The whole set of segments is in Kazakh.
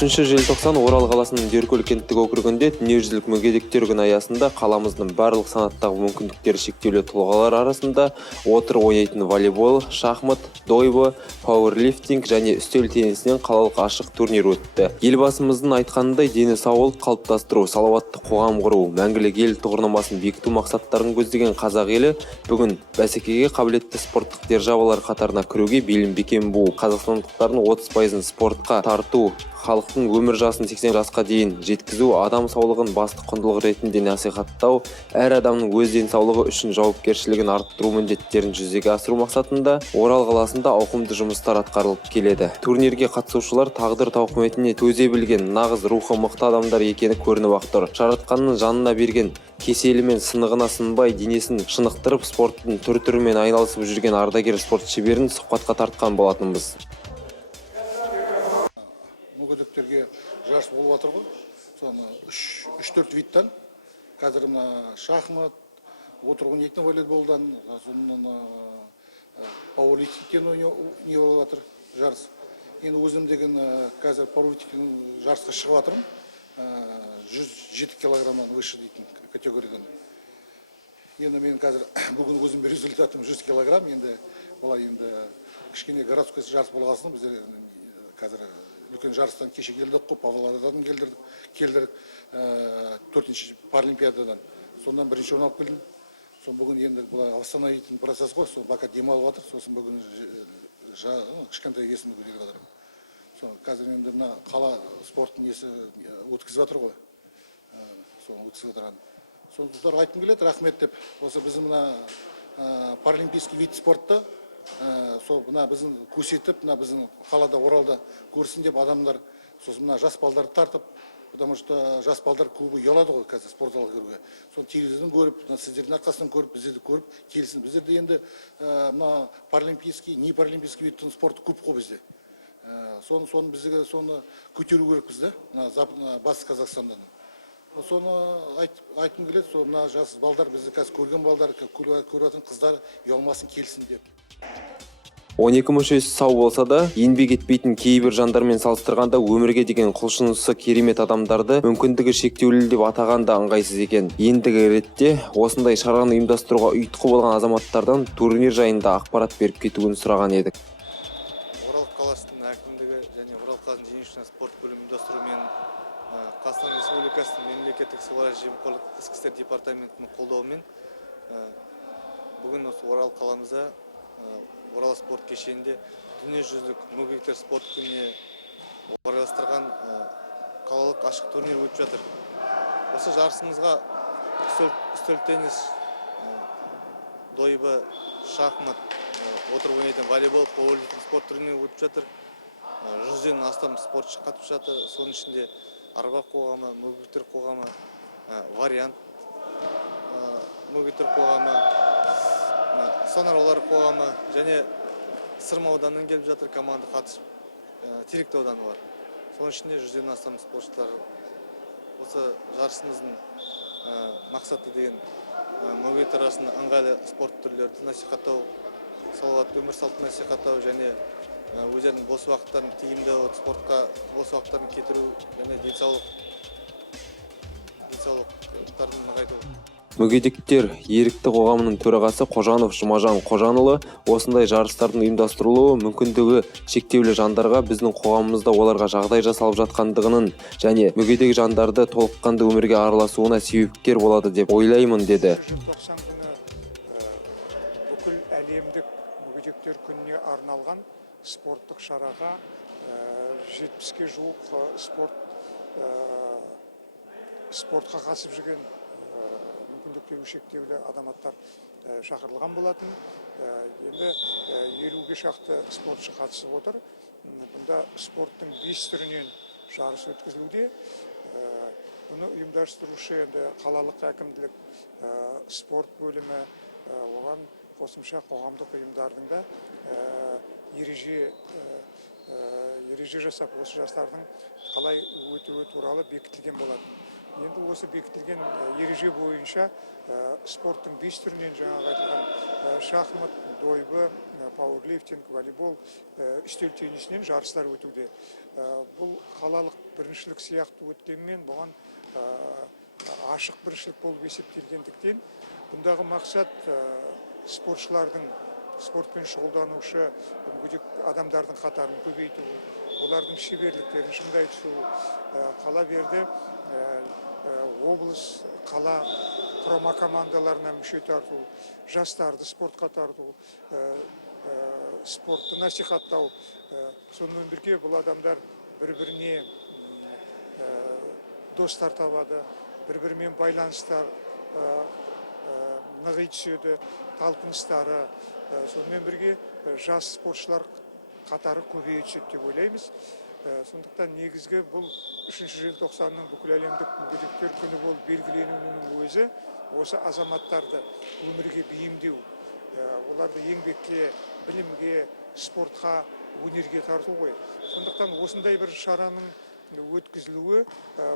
3 желтоқсан Орал қаласының Деркөл кенттік округінде дүниежүзілік мүгедектер күні аясында қаламыздың барлық санаттағы мүмкіндіктері шектеулі тұлғалар арасында отырып ойнайтын волейбол, шахмат, дойбы, пауэрлифтинг және үстел теннисінен қалалық ашық турнир өтті. Елбасымыздың айтқанындай дені саулық қалыптастыру, салауатты қоғам құру, мәңгілік ел тұғырнамасын бекіту мақсаттарын көздеген қазақ елі бүгін бәсекеге қабілетті спорттық державалар қатарына кіруге белін бекем буу, қазақстандықтардың 30% спортқа тарту, халықтың өмір жасын 80 жасқа дейін жеткізу, адам саулығын басты құндылық ретінде насихаттау, әр адамның өз денсаулығы үшін жауапкершілігін арттыру міндеттерін жүзеге асыру мақсатында Орал қаласында ауқымды жұмыстар атқарылып келеді. Турнирге қатысушылар тағдыр тауқыметіне төзе білген, нағыз рухы мықты адамдар екені көрініп ақ тұр. Жаратқанның жанына берген кеселі мен сынығына сынбай, денесін шынықтырып, спорттың түр-түрімен айналысып жүрген ардагер спорт шеберін сұхбатқа тартқан болатынбыз. Мүгедектерге жарыс болып жатыр ғой. Соны 3-4 видтан. Қазір мына шахмат, отырып ойнайтын волейболдан, сонан пауэрлифтингтен не болып жатыр жарыс. Енді өзім деген қазір пауэрлифтингтен жарысқа шығып жатырмын. 107 килограммнан выше дейтін категориядан. Енді мен қазір бүгін өзім результатым 100 килограмм. Енді былай енді кішкене городской жарыс болғасын біздер қазір үлкен жарыстан кеше келдік қой, Павлодардан келдік, 4-ші паралимпиададан. Сондан бірінші орын алып келдім. Сон бүгін енді бұлай восстановительный процесс қой, сон бака демалып жатыр, сосын бүгін кішкентай есімді көтеріп жатырмын. Сон қазір енді мына қала спорттың несі өткізіп жатыр ғой. Соны өткізіп жатырған. Сондықтан айтқым келеді, рахмет деп. Осы біздің мына паралимпийский вид спортта сол мына біздің көрсетіп, мына біздің қалада Оралда көрсін деп адамдар, сосын мына жас балдарды тартып, потому что жас балдар көбі ұялады ғой қазір спортзалға кіруге. Соны телевизордан көріп, сіздердің арқасынан көріп, біздерді көріп келсін. Біздерде енді мына паралимпийский, не паралимпийский видтің спорты көп қой бізде. Соны бізге соны көтеру керекпіз да, батыс Қазақстандан. Соны айтқым келеді, сол мына жас балдар, бізді қазір көрген балдар, көріп жатқан қыздар ұялмасын келсін деп. 12 мүшесі сау болса да, еңбек етпейтін кейбір жандармен салыстырғанда өмірге деген құлшынысы керемет адамдарды мүмкіндігі шектеулі деп атаған да ыңғайсыз екен. Ендігі ретте осындай шараны ұйымдастыруға ұйытқы болған азаматтардан турнир жайында ақпарат беріп кетуін сұраған едік. Орал қаласының әкімдігі және Орал қаласының дене шынықтыру спорт бөлімі ұйымдастыруымен Қазақстан Республикасының мемлекеттік сыбайлас жемқорлық ішкі істер департаментінің қолдауымен бүгін осы Орал қаламызда Орал спорт кешенінде дүниежүзілік мүгедектер спорт күніне орайластырған қалалық ашық турнир өтіп жатыр. Осы жарысымызға үстел теннис, дойбы, шахмат, отырып ойнайтын волейбол, пауэрлифтинг спорт түрінен өтіп жатыр. 100-ден астам спортшы қатысып жатыр. Соның ішінде арба қоғамы, мүгедектер қоғамы, вариант мүгедектер қоғамы, Санаролар қоғамы және Сырым ауданынан келіп жатыр команда қатысып, Теректі ауданы бар. Соның ішінде 100-ден астам спортшылар. Осы жарысымыздың мақсаты деген мүгедектер арасында ыңғайлы спорт түрлерді насихаттау, салауатты өмір салтын насихаттау және өздерінің бос уақыттарын тиімді спортқа бос уақыттарын кетіру және денсаулықтарын нығайту. Мүгедектер ерікті қоғамының төрағасы Қожанов Жұмажан Қожанұлы осындай жарыстардың ұйымдастырылуы мүмкіндігі шектеулі жандарға біздің қоғамымызда оларға жағдай жасалып жатқандығының және мүгедек жандарды толыққанды өмірге араласуына себепкер болады деп ойлаймын деді. Желтоқсан күні бүкіл әлемдік мүгедектер күніне арналған спорттық шараға 70-ке жуық спортқа қатысып жүрген мүмкіндіктері шектеулі адаматтар шақырылған болатын. Енді 50-ге шақты спортшы қатысып отыр. Бұнда спорттың 5 түрінен жарыс өткізілуде. Бұны ұйымдастырушы енді қалалық әкімдік, спорт бөлімі, оған қосымша қоғамдық ұйымдардың да ереже жасап, осы жастардың қалай өтуі туралы бекітілген болатын. Енді осы бекітілген ереже бойынша спорттың 5 түрінен жаңағы айтылған шахмат, дойбы, пауэрлифтинг, волейбол, үстел теннисінен жарыстар өтуде. Бұл қалалық біріншілік сияқты өткенмен, бұған ашық біріншілік болып есептелгендіктен, бұндағы мақсат спортшылардың, спортпен шұғылданушы адамдардың қатарын көбейту, олардың шеберліктерін шыңдай түсу, қала берді облыс, қала құрама командаларына мүше тарту, жастарды спортқа тарту, спортты насихаттау. Сонымен бірге бұл адамдар бір-біріне достар табады, бір-бірімен байланыстар нығи түседі, талпыныстары. Сонымен бірге жас спортшылар қатары көбейе түседі деп ойлаймыз. Сондықтан негізгі бұл 3-ші желтоқсанның бүкіл әлемдік мүгедектер күні болып белгіленуінің өзі осы азаматтарды өмірге бейімдеу, оларды еңбекке, білімге, спортқа, өнерге тарту ғой. Сондықтан осындай бір шараның өткізілуі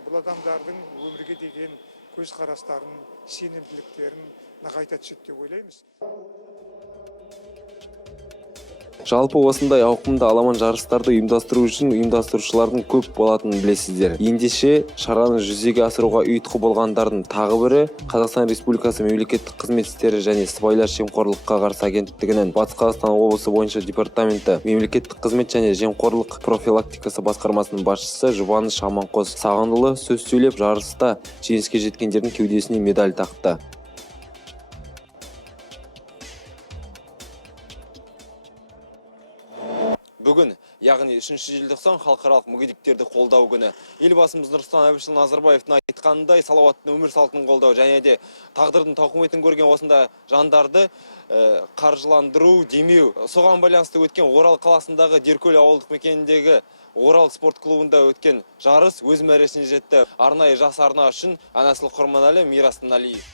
бұл адамдардың өмірге деген көзқарастарын, сенімділіктерін нығайта түседі деп ойлаймыз. Жалпы осындай ауқымды аламан жарыстарды ұйымдастыру үшін ұйымдастырушылардың көп болатынын білесіздер. Ендеше шараны жүзеге асыруға ұйытқы болғандардың тағы бірі Қазақстан Республикасы мемлекеттік қызмет істері және сыбайлас жемқорлыққа қарсы агенттігінің Батыс Қазақстан облысы бойынша департаменті мемлекеттік қызмет және жемқорлық профилактикасы басқармасының басшысы Жұбаныш Аманқос Сағынұлы сөз сөйлеп, жарыста жеңіске жеткендердің кеудесіне медаль тақты. Бүгін, яғни 3-ші желтоқсан халықаралық мүгедектерді қолдау күні. Елбасымыз Нұрсұлтан Әбішұлы Назарбаевтың айтқанындай салауатты өмір салтын қолдау және де тағдырдың тауқыметін көрген осында жандарды қаржыландыру демеу. Соған байланысты өткен Орал қаласындағы Деркөл ауылдық мекеніндегі Орал спорт клубында өткен жарыс өз мәресіне жетті. Арнайы жас арна үшін Анасыл Құрманәлі, Мирас Тыналиев.